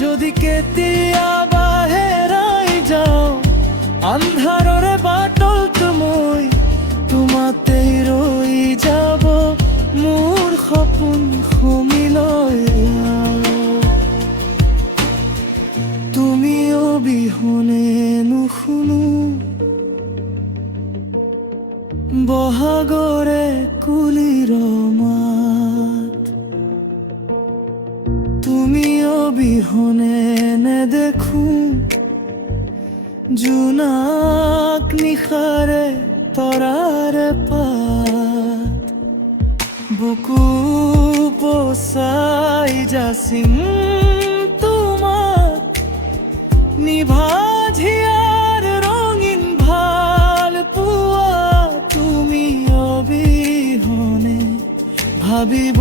যদি কেতিয়া বাহেরাই যাও আন্ধাররে বাটল তুমি তোমাতেই রই যাব মোৰ সপোন সমিলৈ তুমি অবিহনে নুশুনো বহাগৰে কুলিৰ মাত তুমি অবিহনে নেদেখো জোনাক নিশাৰে তৰাৰে পাত বুকু পচাই যাচিম তোমাক নিভাঝিয়ার রঙিন ভাল পোৱা তুমি অবিহনে ভাবিব